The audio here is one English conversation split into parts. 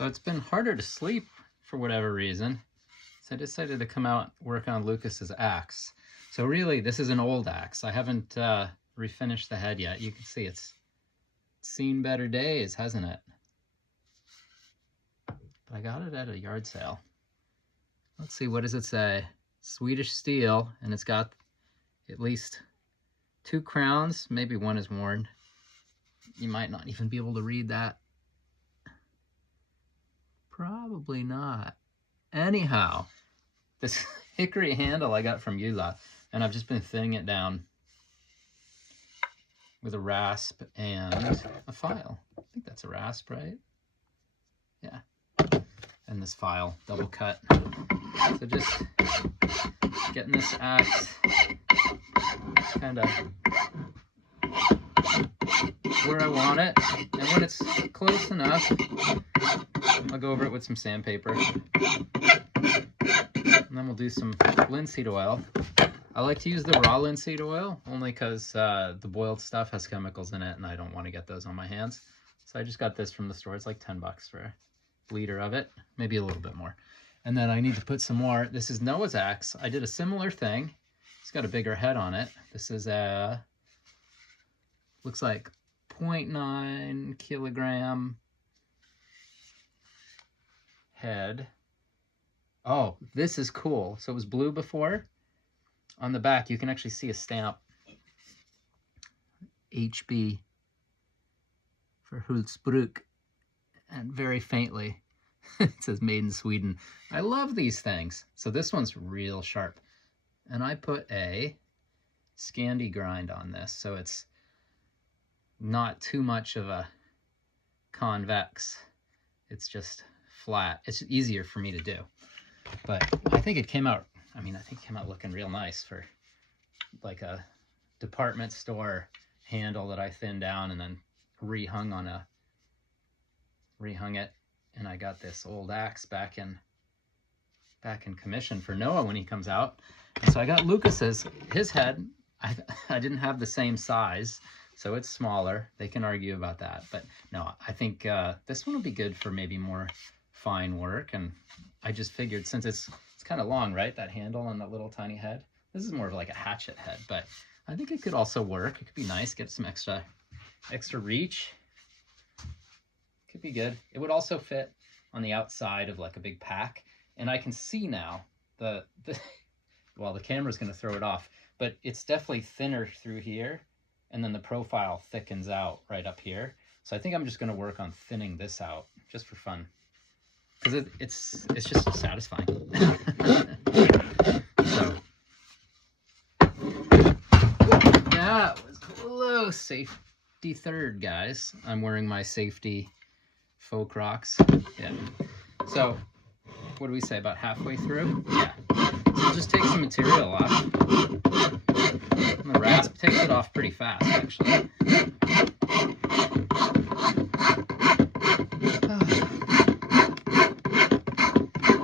So it's been harder to sleep for whatever reason. So I decided to come out and work on Lucas's axe. So really, this is an old axe. I haven't refinished the head yet. You can see it's seen better days, hasn't it? But I got it at a yard sale. Let's see, what does it say? Swedish steel, and it's got at least 2 crowns. Maybe one is worn. You might not even be able to read that. Probably not. Anyhow, this hickory handle I got from Eula, and I've just been thinning it down with a rasp and a file. I think that's a rasp, right? Yeah. And this file, double cut. So just getting this axe kind of where I want it, and when it's close enough, I'll go over it with some sandpaper, and then we'll do some linseed oil. I like to use the raw linseed oil only because the boiled stuff has chemicals in it, and I don't want to get those on my hands. So I just got this from the store. It's like 10 bucks for a liter of it, maybe a little bit more. And then I need to put some more. This is Noah's axe. I did a similar thing. It's got a bigger head on it. This is a, looks like 0.9 kilogram head. Oh, this is cool. So it was blue before. On the back, you can actually see a stamp. HB for Hultsbruk. And very faintly, it says made in Sweden. I love these things. So this one's real sharp. And I put a Scandi grind on this, so it's not too much of a convex. It's just flat. It's easier for me to do. But I think it came out, I think it came out looking real nice for like a department store handle that I thinned down and then rehung it. And I got this old axe back in commission for Noah when he comes out. And so I got Lucas's, his head, I didn't have the same size, so it's smaller. They can argue about that. But no, I think this one will be good for maybe more fine work. And I just figured, since it's kind of long, right? That handle and that little tiny head. This is more of like a hatchet head, but I think it could also work. It could be nice, get some extra reach. Could be good. It would also fit on the outside of like a big pack. And I can see now well, the camera's going to throw it off, but it's definitely thinner through here. And then the profile thickens out right up here. So I think I'm just going to work on thinning this out just for fun. Because it's just satisfying. So that was close. Safety third, guys. I'm wearing my safety faux Crocs. Yeah. So what do we say, about halfway through? Yeah. So we'll just take some material off. And the rasp takes it off pretty fast, actually.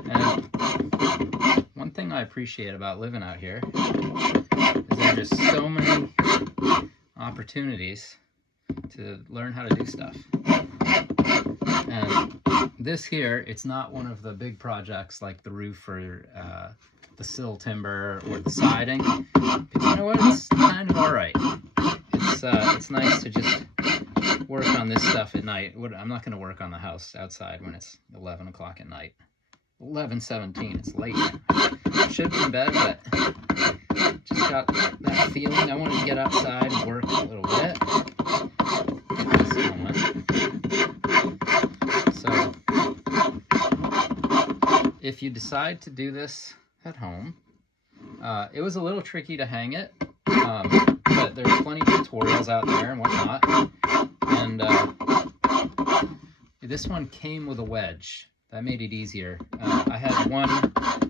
And one thing I appreciate about living out here is there are just so many opportunities to learn how to do stuff. And this here, it's not one of the big projects like the roof or the sill timber or the siding. But you know what? It's kind of all right. It's nice to just work on this stuff at night. I'm not going to work on the house outside when it's 11 o'clock at night. 11:17. It's late. Should be in bed, but just got that feeling. I wanted to get outside and work a little bit. So if you decide to do this at home, it was a little tricky to hang it, but there's plenty of tutorials out there and whatnot. And this one came with a wedge. That made it easier. I had one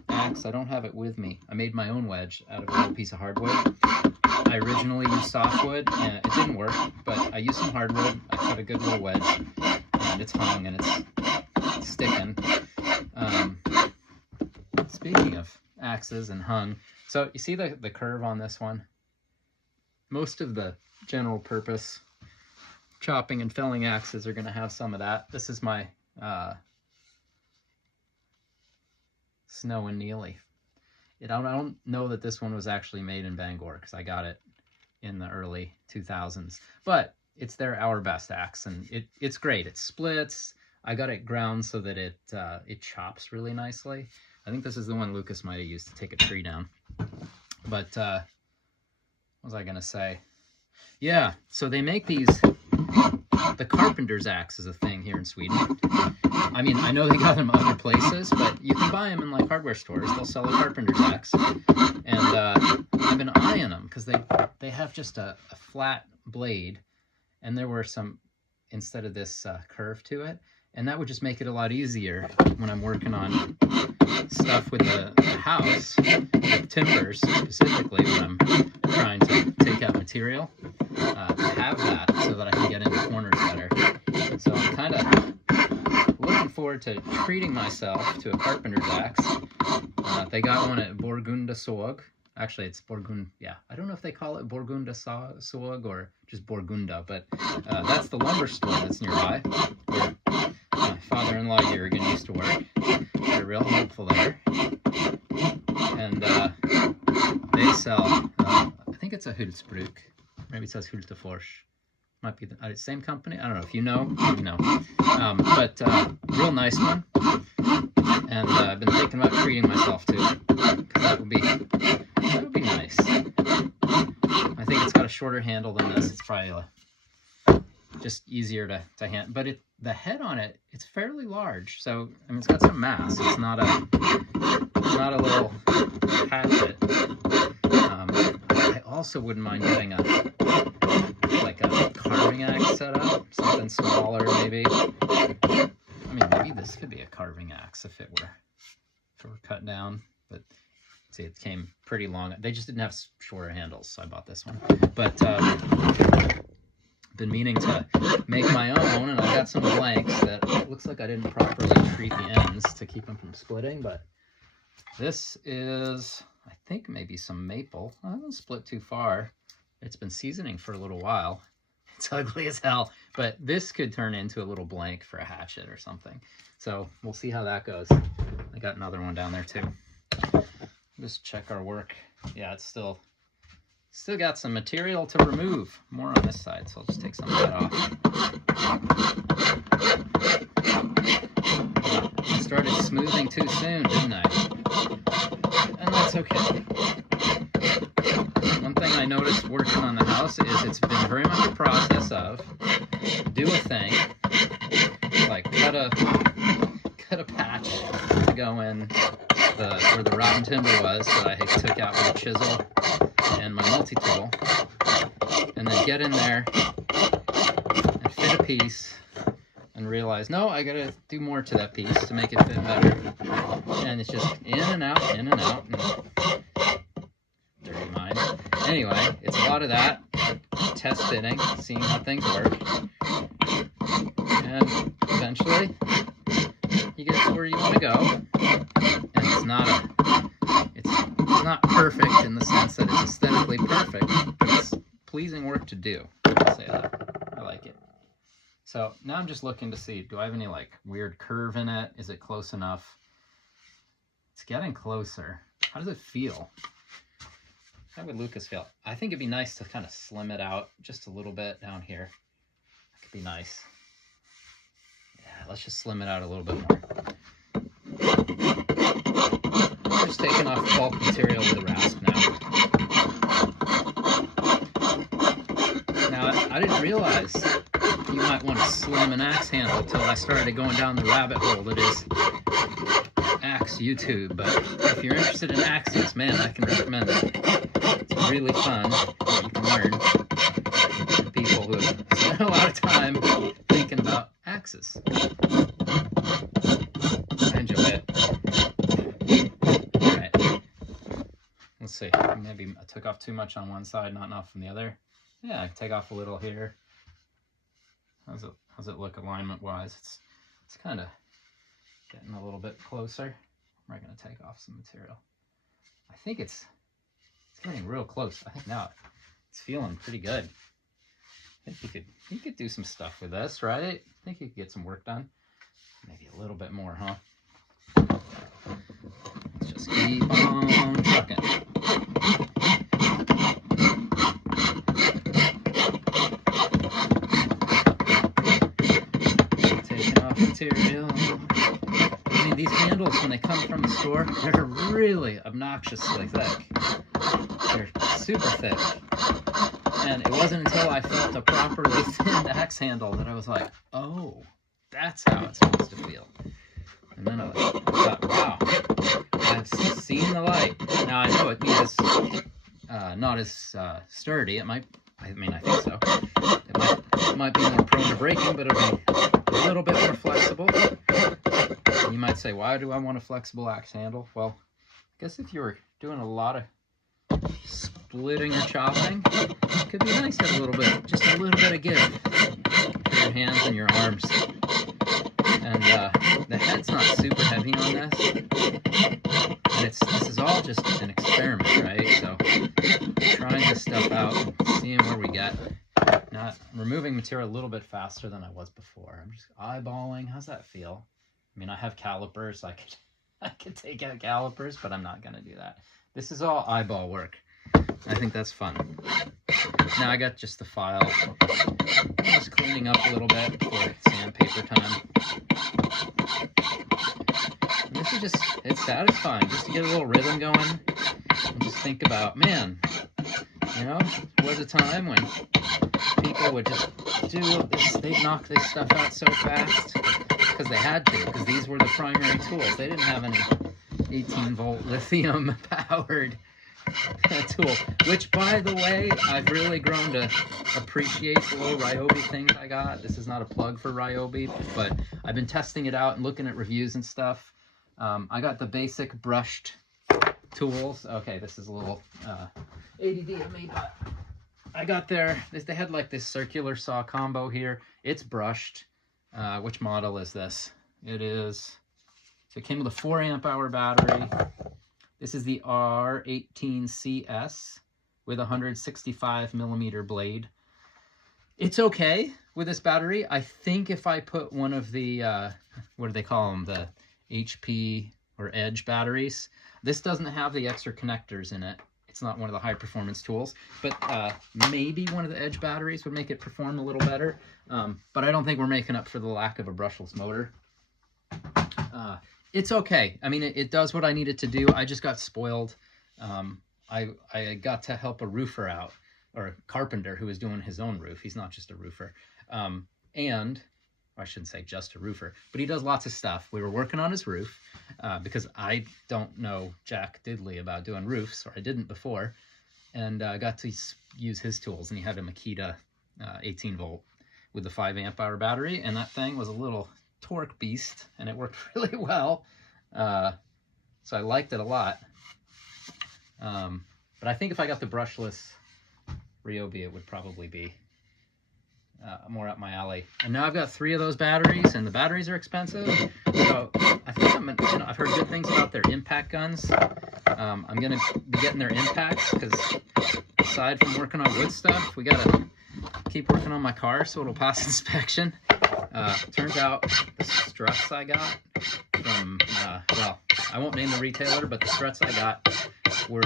axe. I don't have it with me. I made my own wedge out of a little piece of hardwood. I originally used softwood, and it didn't work, but I used some hardwood. I cut a good little wedge, and it's hung, and it's sticking. Speaking of axes and hung, so you see the curve on this one? Most of the general purpose chopping and felling axes are going to have some of that. This is my Snow and Neely. I don't know that this one was actually made in Bangor because I got it in the early 2000s. But it's their Our Best axe, and it's great. It splits. I got it ground so that it chops really nicely. I think this is the one Lucas might have used to take a tree down. But what was I gonna say? Yeah, so they make these. The carpenter's axe is a thing here in Sweden. I mean, I know they got them other places, but you can buy them in like hardware stores. They'll sell a carpenter's axe, and I've been eyeing them because they have just a flat blade, and there were some instead of this curve to it, and that would just make it a lot easier when I'm working on stuff with the house, with timbers specifically, when I'm trying to take out material, to have that so that I can get into corners better. So I'm kind of looking forward to treating myself to a carpenter's axe. They got one at Borgunda Såg. Actually, it's Borgund. Yeah, I don't know if they call it Borgunda Såg or just Borgunda, but that's the lumber store that's nearby, where my father-in-law Jürgen used to work. They're real helpful there, and they sell. I think it's a Hultsbruk. Maybe it says Hultefors. Might be the same company. I don't know. If you know, you know. But real nice one. And I've been thinking about treating myself to it, because that would be nice. I think it's got a shorter handle than this. It's probably just easier to hand. But the head on it, it's fairly large. So I mean, it's got some mass. It's not a little hatchet. I also wouldn't mind getting a carving axe set up, something smaller maybe. I mean, maybe this could be a carving axe if it were cut down, but see, it came pretty long. They just didn't have shorter handles, so I bought this one. But been meaning to make my own, and I got some blanks that it looks like I didn't properly treat the ends to keep them from splitting, but this is, I think, maybe some maple. I haven't split too far. It's been seasoning for a little while. It's ugly as hell, but this could turn into a little blank for a hatchet or something. So we'll see how that goes. I got another one down there too. Just check our work. Yeah, it's still got some material to remove. More on this side, so I'll just take some of that off. I started smoothing too soon, didn't I? And that's okay. One thing I noticed working on the house is it's been very much a process of do a thing, like cut a patch to go in where the rotten timber was that I took out with a chisel and my multi-tool, and then get in there and fit a piece and realize, no, I gotta do more to that piece to make it fit better. And it's just in and out, and dirty mind. Anyway, it's a lot of that, test fitting, seeing how things work, and eventually you get to where you want to go. And it's not perfect in the sense that it's aesthetically perfect, but it's pleasing work to do. I'll say that. I like it. So now I'm just looking to see, do I have any like weird curve in it? Is it close enough? It's getting closer. How does it feel? How would Lucas feel? I think it'd be nice to kind of slim it out just a little bit down here. That could be nice. Yeah, let's just slim it out a little bit more. Just taking off bulk material with a rasp now. Now, I didn't realize you might want to slim an axe handle until I started going down the rabbit hole that is axe YouTube. But if you're interested in axes, man, I can recommend it. It's really fun. You can learn from people who have spent a lot of time thinking about axes. I enjoy it. All right. Let's see. Maybe I took off too much on one side, not enough from the other. Yeah, I take off a little here. How's it look alignment-wise? It's kind of getting a little bit closer. I'm going to take off some material. I think it's getting real close. I think now it's feeling pretty good. I think you could do some stuff with this, right? I think you could get some work done. Maybe a little bit more, huh? keep on trucking. Taking off material. I mean, these handles, when they come from the store, they're really obnoxiously thick. They're super thick. And it wasn't until I felt a properly thin axe handle that I was like, oh, that's how it's supposed to feel. And then I thought, wow, I've seen the light. Now I know it is not as sturdy. It might, I mean, I think so. It might be more prone to breaking, but it'll be a little bit more flexible. You might say, why do I want a flexible axe handle? Well, I guess if you were doing a lot of splitting or chopping, it could be nice to have a little bit, just a little bit of give for your hands and your arms. And the head's not super heavy on this. And this is all just an experiment, right? So trying this stuff out and seeing where we get. Now, I'm removing material a little bit faster than I was before. I'm just eyeballing. How's that feel? I mean, I have calipers. I could take out calipers, but I'm not going to do that. This is all eyeball work. I think that's fun. Now I got just the file. I'm just cleaning up a little bit for sandpaper time. And this is just, it's satisfying just to get a little rhythm going and just think about, man, you know, there was a time when people would just do this, they'd knock this stuff out so fast because they had to, because these were the primary tools. They didn't have any 18-volt lithium powered tool, which, by the way, I've really grown to appreciate the little Ryobi things I got. This is not a plug for Ryobi, but I've been testing it out and looking at reviews and stuff. I got the basic brushed tools. Okay, this is a little ADD of me, but I got they had like this circular saw combo here. It's brushed. Which model is this? It came with a 4 amp hour battery. This is the R18CS with a 165 millimeter blade. It's okay with this battery. I think if I put one of the, what do they call them? The HP or Edge batteries. This doesn't have the extra connectors in it. It's not one of the high performance tools, but maybe one of the Edge batteries would make it perform a little better. But I don't think we're making up for the lack of a brushless motor. It's okay. I mean, it does what I need it to do. I just got spoiled. I got to help a roofer out, or a carpenter who was doing his own roof. He's not just a roofer. And I shouldn't say just a roofer, but he does lots of stuff. We were working on his roof because I don't know jack diddly about doing roofs, or I didn't before. And I got to use his tools, and he had a Makita 18 volt with the 5 amp hour battery. And that thing was a little torque beast, and it worked really well. So I liked it a lot. But I think if I got the brushless Ryobi, it would probably be more up my alley. And now I've got 3 of those batteries, and the batteries are expensive. So I think I've heard good things about their impact guns. I'm gonna be getting their impacts because aside from working on wood stuff, we gotta keep working on my car so it'll pass inspection. Turns out the struts I got from, well, I won't name the retailer, but the struts I got were,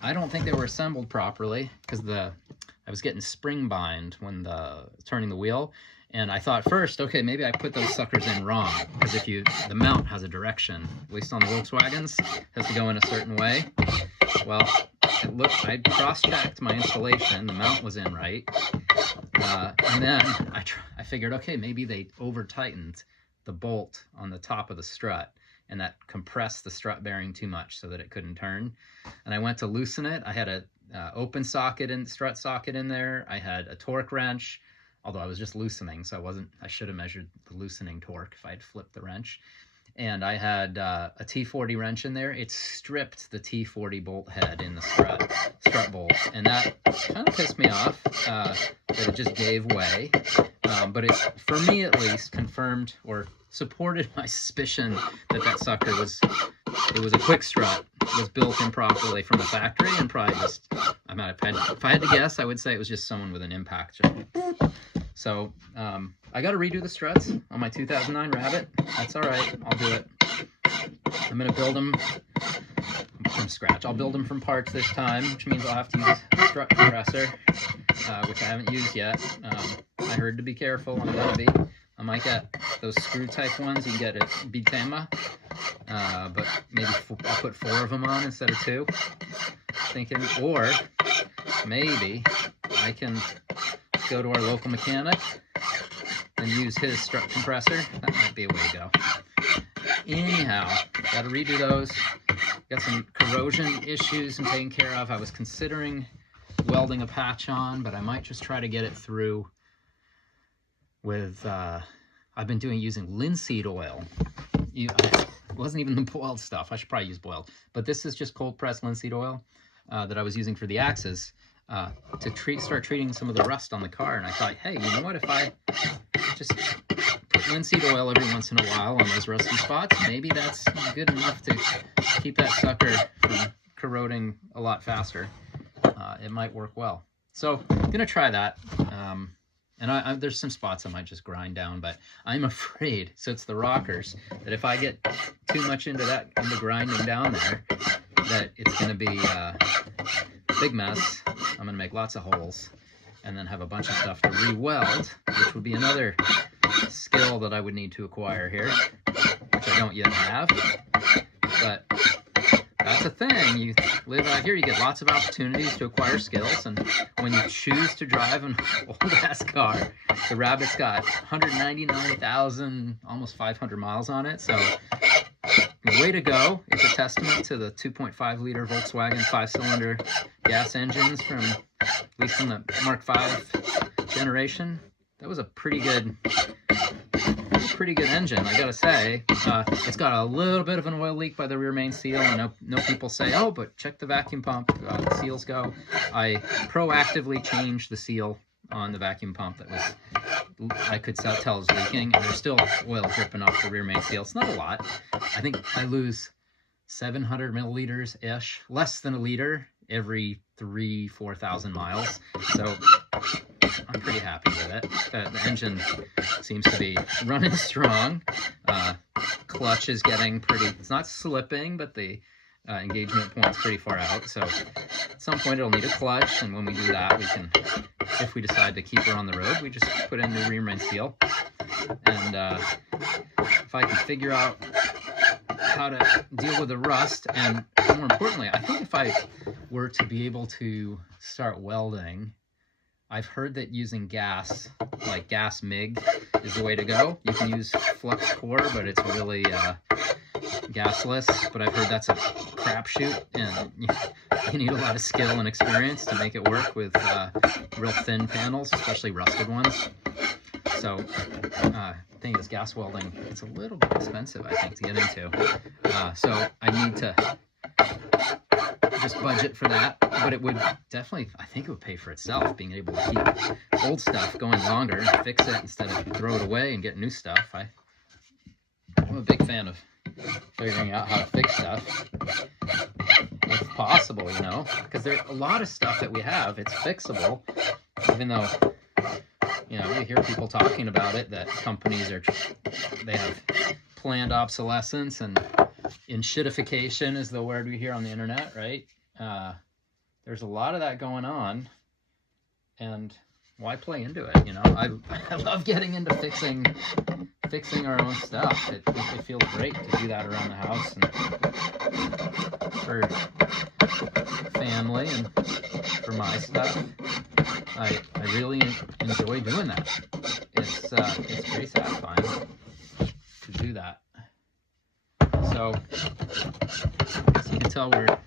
I don't think they were assembled properly because I was getting spring bind when turning the wheel. And I thought first, okay, maybe I put those suckers in wrong, because the mount has a direction, at least on the Volkswagens, it has to go in a certain way. Well, I cross-checked my installation, the mount was in right. And then I figured, okay, maybe they over-tightened the bolt on the top of the strut, and that compressed the strut bearing too much so that it couldn't turn. And I went to loosen it. I had a open socket and strut socket in there. I had a torque wrench, although I was just loosening, so I should have measured the loosening torque if I had flipped the wrench. And I had a T40 wrench in there. It stripped the T40 bolt head in the strut bolt, and that kind of pissed me off that it just gave way. But it, for me at least, confirmed or supported my suspicion that sucker was a quick strut, was built improperly from the factory, and probably just, if I had to guess, I would say it was just someone with an impact. So I got to redo the struts on my 2009 Rabbit. That's all right. I'll do it. I'm going to build them from scratch. I'll build them from parts this time, which means I'll have to use a strut compressor, which I haven't used yet. I heard to be careful, I'm gonna be. I might get those screw type ones you can get at Bitema, but maybe I'll put 4 of them on instead of 2. Thinking, or maybe I can go to our local mechanic and use his strut compressor. That might be a way to go. Anyhow, got to redo those. Got some corrosion issues I'm taking care of. I was considering welding a patch on, but I might just try to get it through with, I've been using linseed oil. It wasn't even the boiled stuff. I should probably use boiled. But this is just cold pressed linseed oil that I was using for the axes to start treating some of the rust on the car. And I thought, hey, you know what? If I just put linseed oil every once in a while on those rusty spots, maybe that's good enough to keep that sucker from corroding a lot faster. It might work well. So I'm going to try that. And there's some spots I might just grind down, but I'm afraid, so it's the rockers, that if I get too much into grinding down there, that it's going to be a big mess. I'm going to make lots of holes and then have a bunch of stuff to re-weld, which would be another skill that I would need to acquire here, which I don't yet have. But that's a thing. You live out here, you get lots of opportunities to acquire skills, and when you choose to drive an old-ass car, the Rabbit's got 199,000, almost 500 miles on it, so way to go. It's a testament to the 2.5-liter Volkswagen 5-cylinder gas engines from, at least from the Mark V generation. That was a pretty good engine, I gotta say. It's got a little bit of an oil leak by the rear main seal. I know people say, oh, but check the vacuum pump, the seals go. I proactively changed the seal on the vacuum pump that was, I could tell was leaking, and there's still oil dripping off the rear main seal. It's not a lot. I think I lose 700 milliliters-ish, less than a liter every 4,000 miles. So I'm pretty happy with it. The engine seems to be running strong. Clutch is getting pretty, it's not slipping, but the engagement point's pretty far out. So at some point it'll need a clutch, and when we do that, we can, if we decide to keep her on the road, we just put in the rear main seal. And if I can figure out how to deal with the rust, and more importantly, I think if I were to be able to start welding, I've heard that using gas, like gas MIG, is the way to go. You can use flux core, but it's really gasless. But I've heard that's a crapshoot, and you need a lot of skill and experience to make it work with real thin panels, especially rusted ones. So the thing is, gas welding, it's a little bit expensive, I think, to get into. So I need to just budget for that, but it would definitely, I think it would pay for itself, being able to keep old stuff going longer and fix it instead of throw it away and get new stuff. I'm a big fan of figuring out how to fix stuff, if possible, you know, because there's a lot of stuff that we have, it's fixable, even though, you know, we hear people talking about it, that companies they have planned obsolescence, and shitification is the word we hear on the internet, right? There's a lot of that going on, and why play into it, you know? I love getting into fixing our own stuff. It feels great to do that around the house and for family and for my stuff. I really enjoy doing that. It's pretty satisfying to do that. So as you can tell, the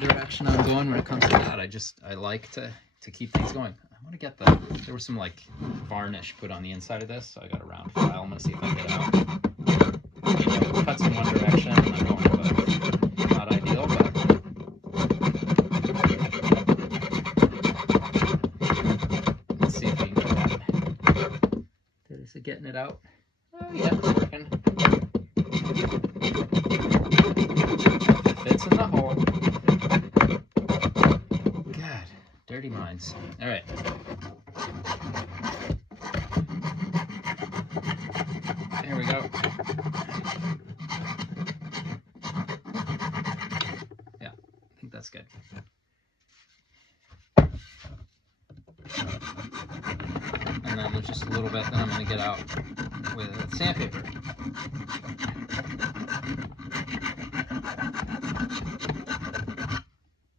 direction I'm going when it comes to that. I like to keep things going. I want to get there was some like varnish put on the inside of this, so I got a round file. I'm gonna see if I can get it out. Cuts in one direction, and I'm going both. Not ideal, but let's see if we can get that. Is it getting it out? Oh yeah, it's working. It fits in the hole. God, dirty minds. All right. Here we go. get out with sandpaper.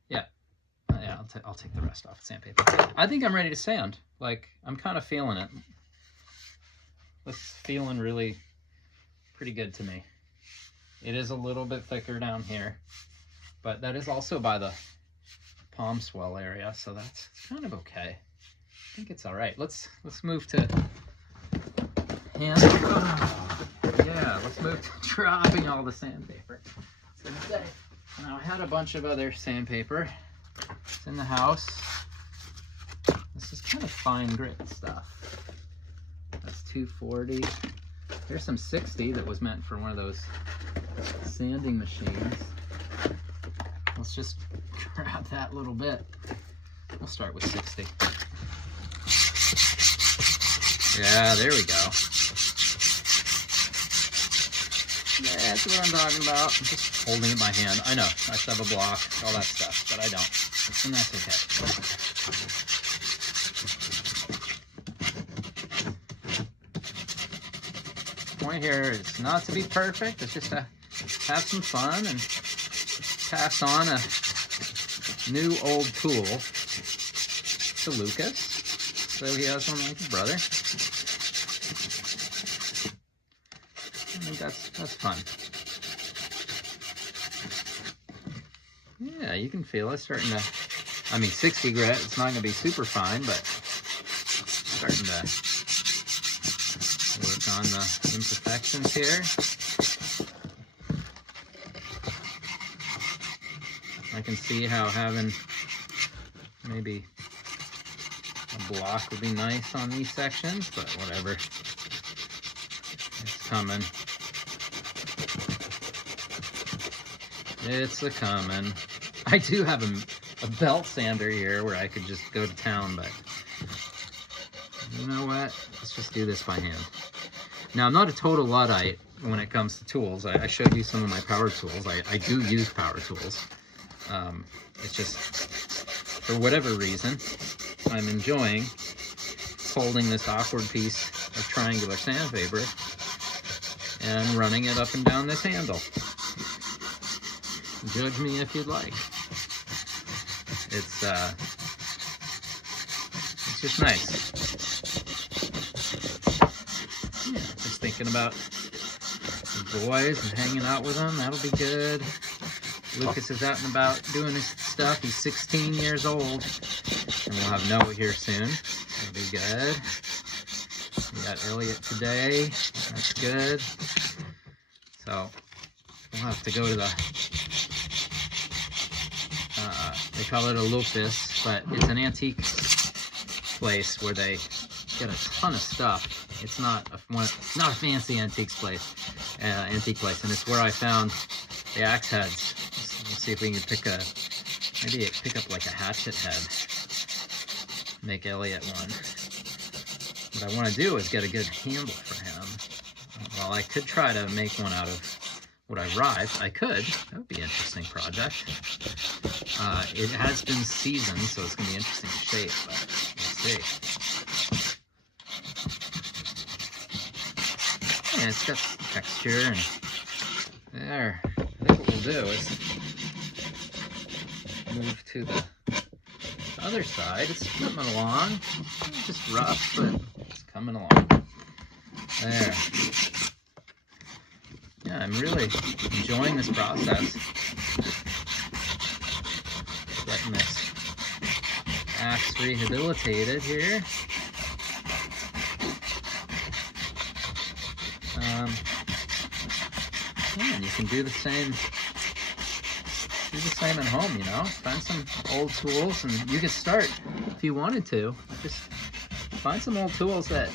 Yeah, I'll take the rest off with sandpaper. I think I'm ready to sand. Like, I'm kind of feeling it. It's feeling really pretty good to me. It is a little bit thicker down here, but that is also by the palm swell area, so that's kind of okay. I think it's all right. Let's move to hand. Yeah, let's move to dropping all the sandpaper. So now I had a bunch of other sandpaper. It's in the house. This is kind of fine grit stuff. That's 240. There's some 60 that was meant for one of those sanding machines. Let's just grab that little bit. We'll start with 60. Yeah, there we go. Yeah, that's what I'm talking about. I'm just holding it by hand. I know, I should have a block, all that stuff, but I don't. And that's okay. The point here is not to be perfect, it's just to have some fun and pass on a new old tool to Lucas, so he has one like his brother. I think that's fun. Yeah, you can feel it starting to, I mean, 60 grit, it's not going to be super fine, but starting to work on the imperfections here. I can see how having maybe a block would be nice on these sections, but whatever. It's coming. It's a coming. I do have a belt sander here where I could just go to town, but you know what? Let's just do this by hand. Now, I'm not a total Luddite when it comes to tools. I showed you some of my power tools. I do use power tools. It's just, for whatever reason, I'm enjoying holding this awkward piece of triangular sandpaper and running it up and down this handle. Judge me if you'd like. It's just nice. Yeah, just thinking about the boys and hanging out with them. That'll be good. Lucas is out and about doing his stuff. He's 16 years old. And we'll have Noah here soon. That'll be good. We got Elliot today. That's good. So we'll have to go to the, they call it a Lucas, but it's an antique place where they get a ton of stuff. It's not a fancy antique place, and it's where I found the axe heads. We'll see if we can pick up like a hatchet head. Make Elliot one. What I want to do is get a good handle for him. Well, I could try to make one out of what I ride. I could. That would be an interesting project. It has been seasoned, so it's going to be interesting to shape, but we'll see. Yeah, it's got texture, and there. I think what we'll do is move to the other side. It's coming along. It's just rough, but it's coming along. There. Yeah, I'm really enjoying this process. Getting this axe rehabilitated here. Yeah, and you can do the same at home, you know. Find some old tools, and you could start if you wanted to. Just find some old tools that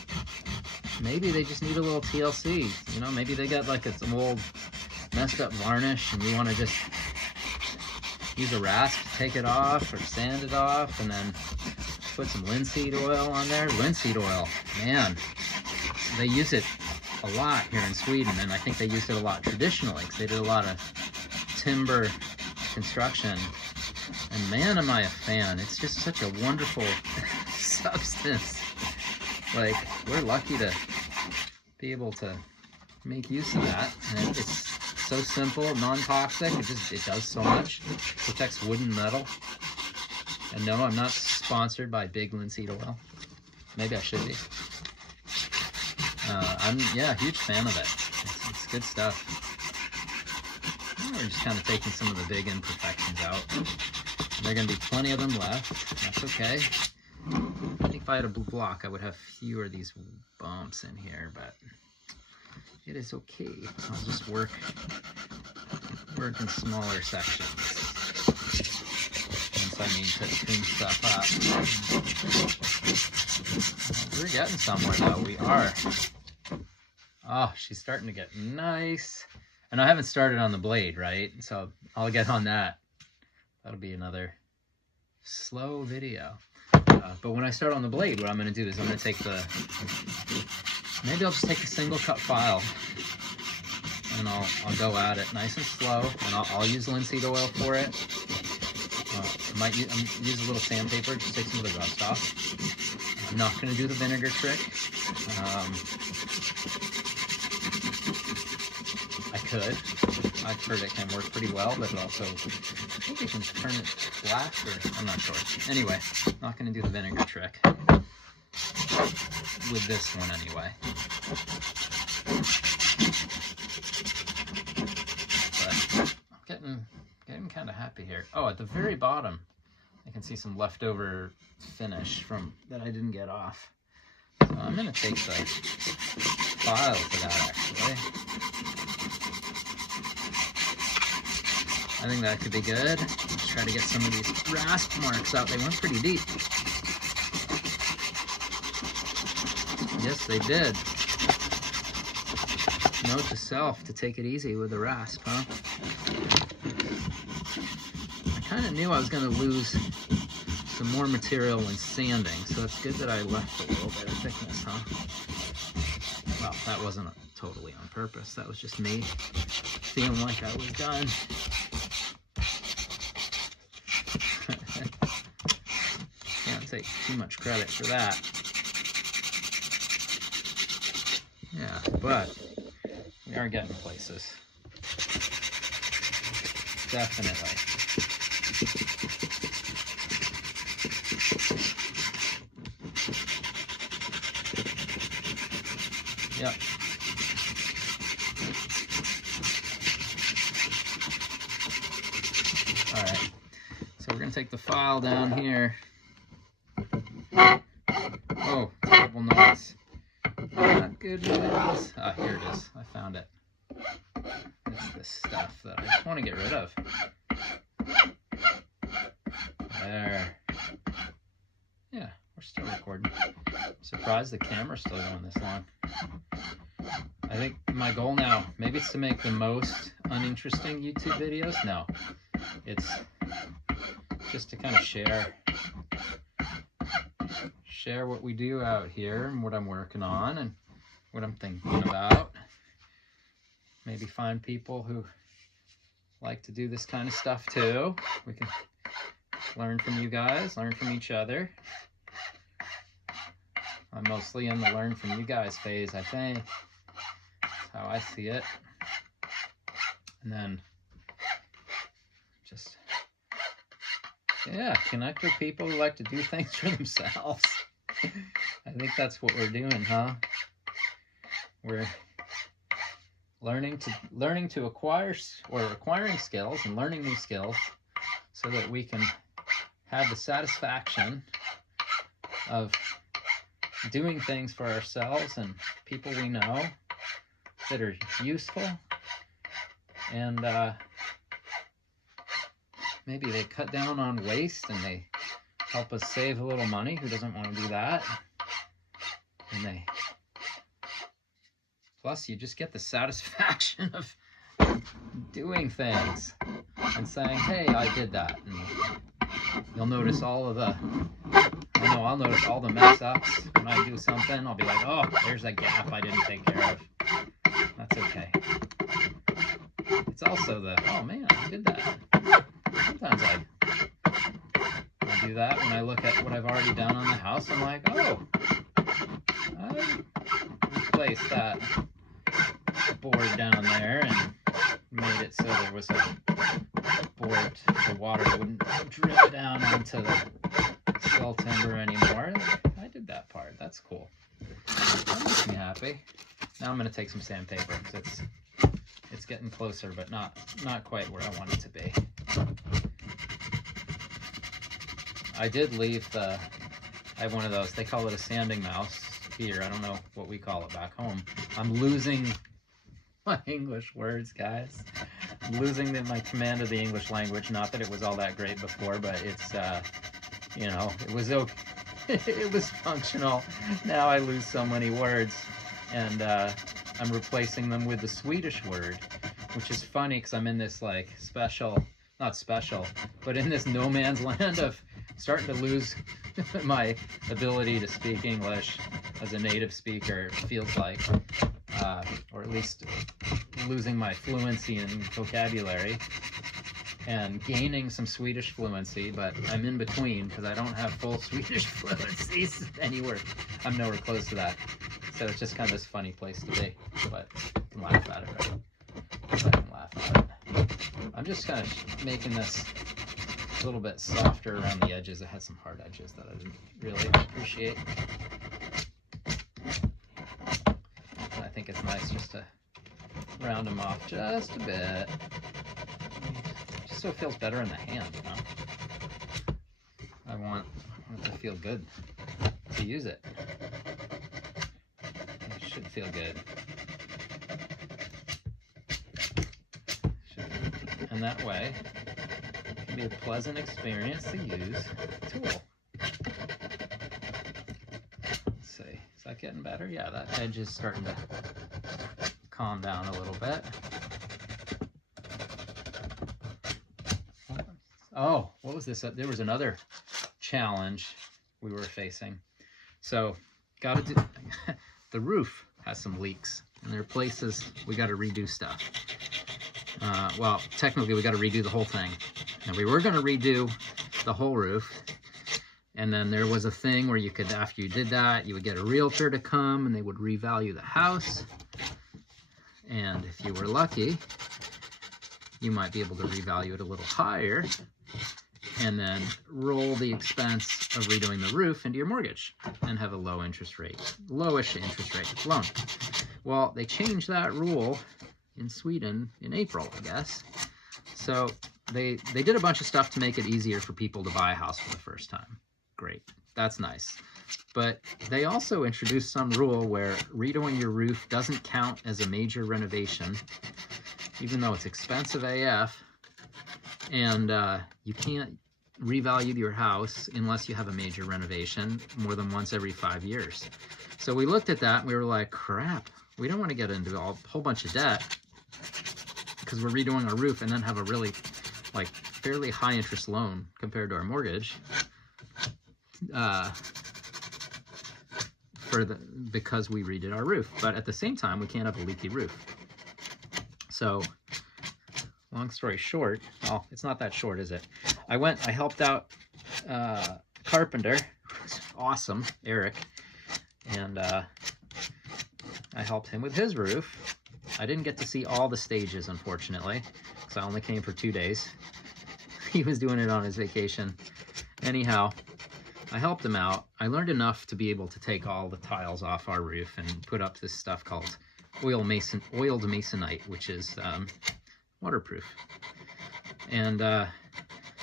maybe they just need a little TLC. You know, maybe they got like some old messed up varnish, and you want to just use a rasp to take it off or sand it off, and then put some linseed oil on there. Linseed oil, man, they use it a lot here in Sweden, and I think they used it a lot traditionally because they did a lot of timber construction, and man, am I a fan. It's just such a wonderful substance. Like, we're lucky to be able to make use of that. And it's so simple, non-toxic. It does so much. Protects wood and metal. And no, I'm not sponsored by Big Linseed Oil. Maybe I should be. I'm a huge fan of it. It's good stuff. We're just kind of taking some of the big imperfections out. There are going to be plenty of them left. That's okay. I think if I had a blue block, I would have fewer of these bumps in here, but it is okay. I'll just work in smaller sections. Once I need to tune stuff up. We're getting somewhere though. We are. Oh, she's starting to get nice. And I haven't started on the blade, right? So I'll get on that. That'll be another slow video. But when I start on the blade, what I'm going to do is I'm going to take maybe I'll just take a single cut file and I'll go at it nice and slow, and I'll use linseed oil for it. I might use a little sandpaper to take some of the rust off. I'm not going to do the vinegar trick. I could. I've heard it can work pretty well, but it also, I think you can turn it black, or I'm not sure. Anyway, not going to do the vinegar trick with this one anyway. But I'm getting kind of happy here. Oh, at the very bottom, I can see some leftover finish from that I didn't get off. So I'm going to take the file for that actually. I think that could be good. Let's try to get some of these rasp marks out. They went pretty deep. Yes, they did. Note to self to take it easy with the rasp, huh? I kind of knew I was going to lose some more material when sanding, so it's good that I left a little bit of thickness, huh? Well, that wasn't totally on purpose. That was just me feeling like I was done. Can't take too much credit for that. Yeah, but we are getting places. Definitely. Yep. All right. So we're going to take the file down here. Oh, terrible noise. Not good noise. Ah, here it is. I found it. It's this stuff that I just want to get rid of. There. Yeah, we're still recording. Surprised the camera's still going this long. I think my goal now, maybe it's to make the most uninteresting YouTube videos. No, it's just to kind of share what we do out here and what I'm working on and what I'm thinking about. Maybe find people who like to do this kind of stuff too. We can learn from you guys, learn from each other. I'm mostly in the learn from you guys phase, I think. That's how I see it. And then just, yeah, connect with people who like to do things for themselves. I think that's what we're doing, huh? We're learning to acquiring skills and learning new skills so that we can have the satisfaction of doing things for ourselves and people we know that are useful, and maybe they cut down on waste and they help us save a little money. Who doesn't want to do that? And plus you just get the satisfaction of doing things and saying, hey, I did that. And you'll notice all of the, I'll notice all the mess ups when I do something. I'll be like, oh, there's a gap I didn't take care of. That's okay. It's also the, oh man, I did that. Sometimes I do that when I look at what I've already done on the house. I'm like, oh, I replaced that board down there and made it so there was a board for water that wouldn't drip down onto the skull timber anymore. I did that part. That's cool. That makes me happy. Now I'm going to take some sandpaper because it's getting closer, but not quite where I want it to be. I did leave I have one of those, they call it a sanding mouse here. I don't know what we call it back home. I'm losing my English words, guys. I'm losing my command of the English language. Not that it was all that great before, but it's, you know, it was okay. It was functional. Now I lose so many words, and I'm replacing them with the Swedish word, which is funny because I'm in this like not special, but in this no man's land of starting to lose my ability to speak English as a native speaker, it feels like, or at least losing my fluency in vocabulary and gaining some Swedish fluency, but I'm in between because I don't have full Swedish fluency anywhere. I'm nowhere close to that. So it's just kind of this funny place to be, but you can laugh at it, right? I can laugh at it. I'm just kind of making this a little bit softer around the edges. It had some hard edges that I didn't really appreciate. And I think it's nice just to round them off just a bit. Just so it feels better in the hand, you know? I want it to feel good to use it. It should feel good. And that way, it can be a pleasant experience to use the tool. Let's see, is that getting better? Yeah, that edge is starting to calm down a little bit. Oh, what was this? There was another challenge we were facing. So, got to do, the roof has some leaks, and there are places we got to redo stuff. Well, technically we got to redo the whole thing. And we were going to redo the whole roof. And then there was a thing where you could, after you did that, you would get a realtor to come and they would revalue the house. And if you were lucky, you might be able to revalue it a little higher and then roll the expense of redoing the roof into your mortgage and have a lowish interest rate loan. Well, they changed that rule in Sweden in April, I guess. So they did a bunch of stuff to make it easier for people to buy a house for the first time. Great, that's nice. But they also introduced some rule where redoing your roof doesn't count as a major renovation, even though it's expensive AF, and you can't revalue your house unless you have a major renovation more than once every 5 years. So we looked at that and we were like, crap, we don't want to get into a whole bunch of debt because we're redoing our roof and then have a really like fairly high interest loan compared to our mortgage because we redid our roof. But at the same time, we can't have a leaky roof. So long story short, well, it's not that short, is it? I helped out carpenter, who's awesome, Eric, and I helped him with his roof. I didn't get to see all the stages, unfortunately, because I only came for 2 days. He was doing it on his vacation. Anyhow, I helped him out. I learned enough to be able to take all the tiles off our roof and put up this stuff called oiled masonite, which is waterproof. And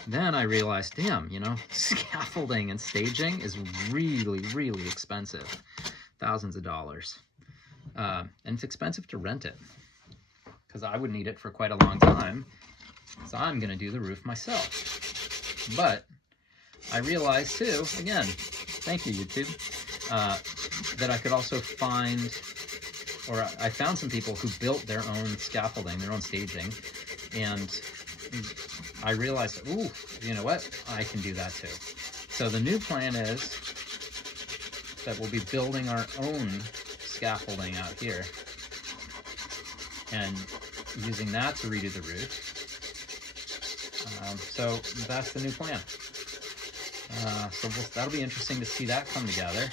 then I realized, damn, you know, scaffolding and staging is really, really expensive. Thousands of dollars. And it's expensive to rent it because I would need it for quite a long time. So I'm going to do the roof myself. But I realized too, again, thank you, YouTube, that I could also find, or I found some people who built their own scaffolding, their own staging, and I realized, ooh, you know what? I can do that too. So the new plan is that we'll be building our own scaffolding out here and using that to redo the roof. So that's the new plan. So that'll be interesting to see that come together.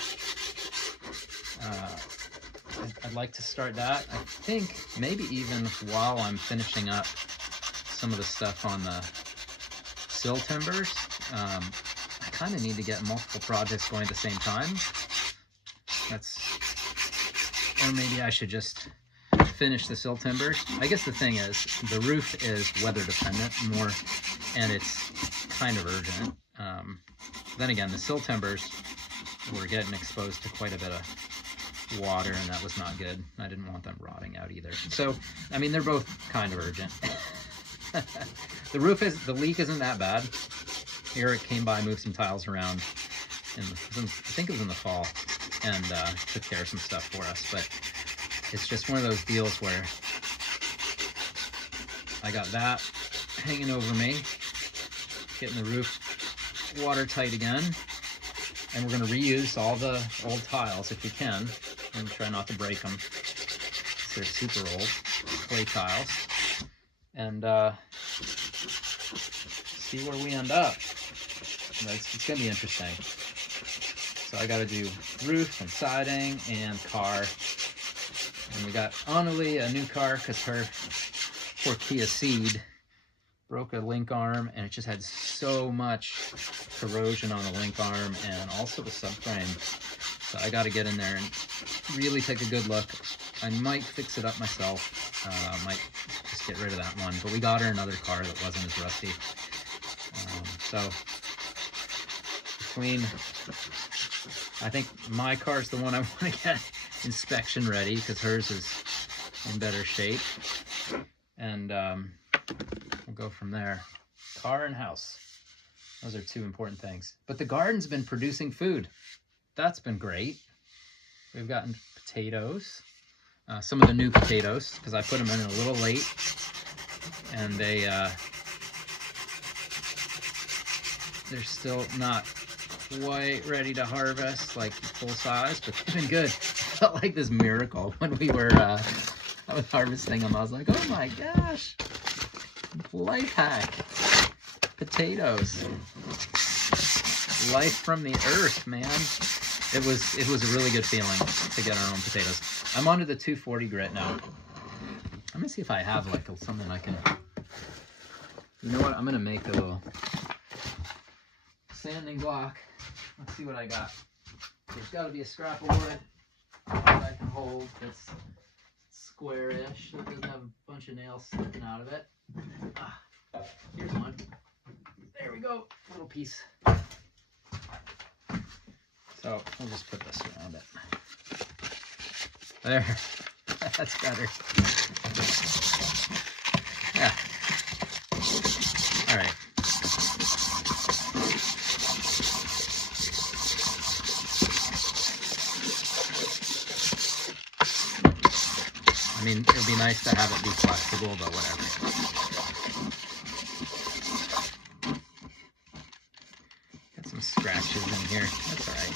I'd like to start that. I think maybe even while I'm finishing up some of the stuff on the sill timbers. I kind of need to get multiple projects going at the same time. Or maybe I should just finish the sill timbers. I guess the thing is, the roof is weather dependent more, and it's kind of urgent. Then again, the sill timbers were getting exposed to quite a bit of water, and that was not good. I didn't want them rotting out either. So, I mean, they're both kind of urgent. The leak isn't that bad. Eric came by, moved some tiles around, I think it was in the fall, and took care of some stuff for us. But it's just one of those deals where I got that hanging over me, getting the roof watertight again, and we're going to reuse all the old tiles if we can, and try not to break them. They're super old clay tiles, and see where we end up. It's going to be interesting. So I got to do roof and siding and car, and we got Annalie a new car because her poor Kia Ceed broke a link arm, and it just had so much corrosion on the link arm and also the subframe. So I got to get in there and really take a good look. I might fix it up myself. Might just get rid of that one. But we got her another car that wasn't as rusty. So between, I think my car's the one I want to get inspection ready because hers is in better shape. And we'll go from there. Car and house. Those are two important things. But the garden's been producing food. That's been great. We've gotten potatoes. Some of the new potatoes, because I put them in a little late. And they're still not quite ready to harvest, like full size, but they've been good. It felt like this miracle when we were I was harvesting them. I was like, oh my gosh. Life hack. Potatoes. Life from the earth, man. It was a really good feeling to get our own potatoes. I'm onto the 240 grit now. I'm gonna see if I have like something I can. You know what? I'm gonna make a little sanding block. Let's see what I got. There's got to be a scrap of wood that I can hold that's square-ish, that doesn't have a bunch of nails sticking out of it. Here's one. There we go. Little piece. So we'll just put this around it. There. That's better. Yeah. All right. I mean, it would be nice to have it be flexible, but whatever. Got some scratches in here. That's all right.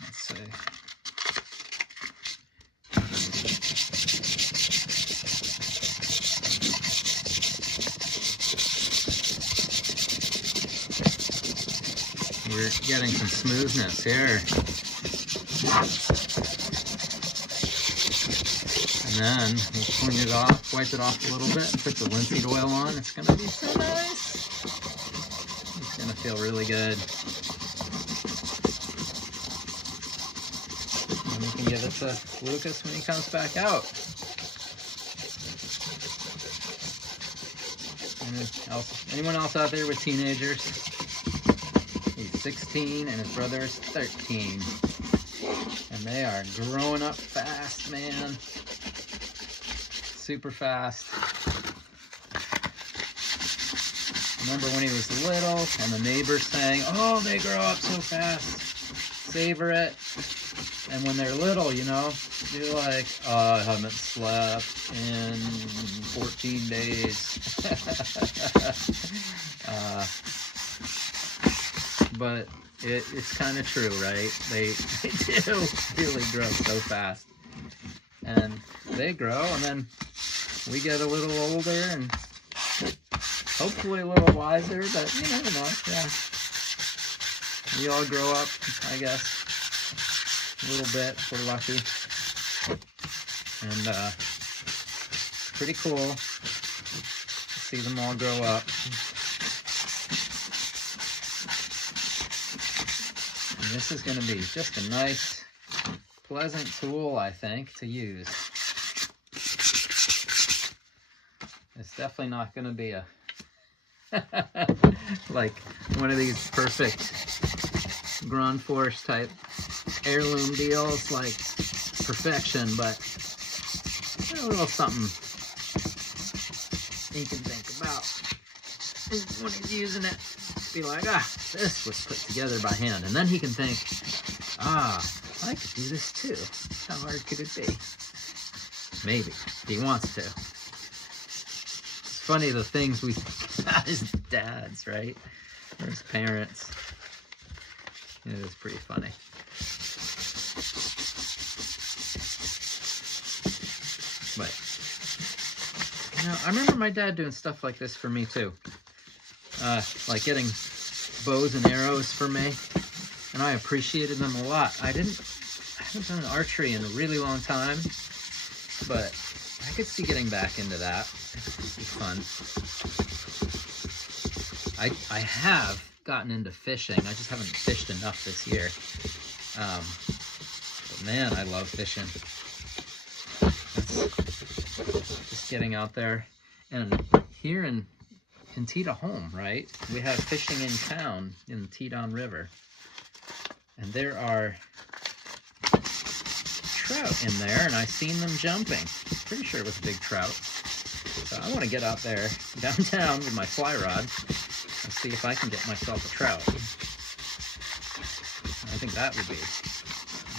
Let's see. We're getting some smoothness here. And then we'll clean it off, wipe it off a little bit, and put the linseed oil on. It's going to be so nice. It's going to feel really good. And we can give it to Lucas when he comes back out. Anyone else out there with teenagers? He's 16 and his brother is 13. And they are growing up fast, man. Super fast. Remember when he was little and the neighbors saying, oh, they grow up so fast. Savor it. And when they're little, you know, you're like, oh, I haven't slept in 14 days. But it's kind of true, right? They do really grow so fast. And they grow, and then we get a little older, and hopefully a little wiser, but you never know. Yeah, we all grow up, I guess, a little bit if we're lucky. And pretty cool to see them all grow up. And this is going to be just a nice, pleasant tool, I think, to use. It's definitely not going to be a like one of these perfect Grand Force type heirloom deals, like perfection, but a little something he can think about when he's using it. Be like, this was put together by hand, and then he can think, I could do this too. How hard could it be? Maybe if he wants to. It's funny the things we think about as dads, right? Or as parents. It is pretty funny. But you know, I remember my dad doing stuff like this for me too. Like getting bows and arrows for me, and I appreciated them a lot. I haven't done archery in a really long time, but I could see getting back into that. It'd be fun. I have gotten into fishing. I just haven't fished enough this year. But man, I love fishing. That's just getting out there. And here in Teton home, right? We have fishing in town in the Teton River. And there are trout in there, and I seen them jumping. Pretty sure it was a big trout. So I want to get out there downtown with my fly rod and see if I can get myself a trout. I think that would be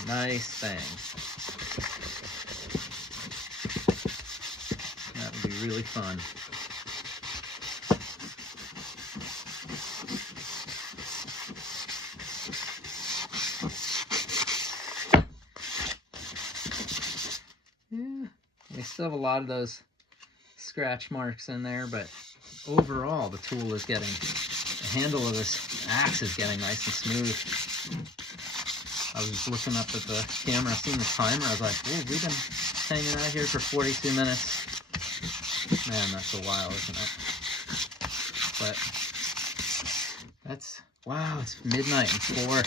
a nice thing. That would be really fun. Yeah, we still have a lot of those scratch marks in there, but overall the tool is getting, the handle of this axe is getting nice and smooth. I was looking up at the camera, seeing the timer, I was like, oh, we've been hanging out here for 42 minutes. Man, that's a while, isn't it? But that's, wow, it's midnight and 4.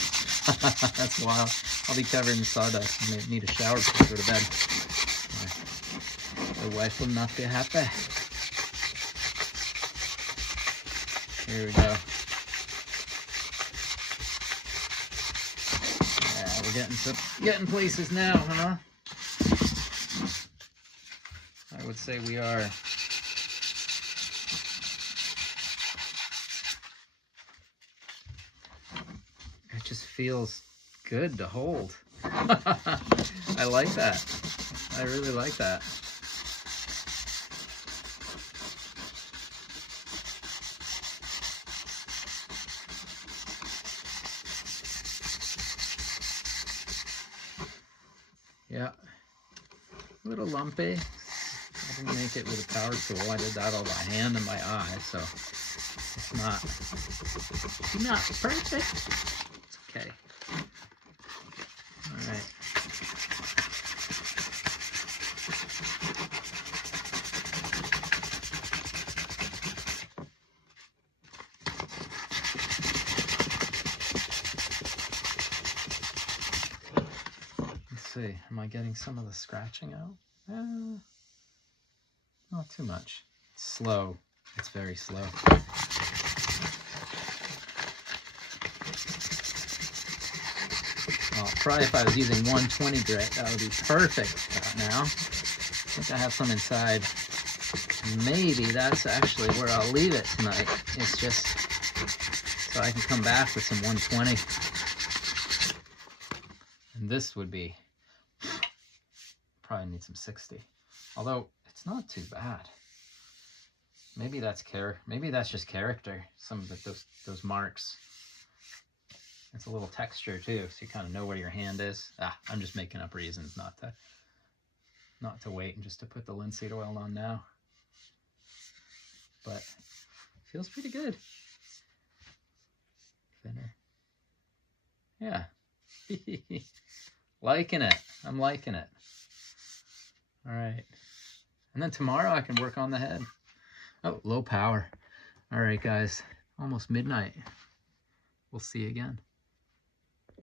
That's wild. I'll be covered in sawdust and need a shower before I go to bed. The wife will not be happy. Here we go. Yeah, we're getting places now, huh? I would say we are. It just feels good to hold. I like that. I really like that. Yeah, a little lumpy. I didn't make it with a power tool. I did that all by hand and by eye, so it's not perfect. It's okay. All right. See, am I getting some of the scratching out? Not too much. It's slow. It's very slow. Well, probably if I was using 120 grit, that would be perfect now. I think I have some inside. Maybe that's actually where I'll leave it tonight. It's just so I can come back with some 120. And this would be, probably need some 60. Although it's not too bad. Maybe that's just character. Some of those marks. It's a little texture too, so you kind of know where your hand is. I'm just making up reasons not to wait and just to put the linseed oil on now. But Feels pretty good. Thinner. Yeah. Liking it. I'm liking it. All right. And then tomorrow I can work on the head. Oh, low power. All right, guys. Almost midnight. We'll see you again.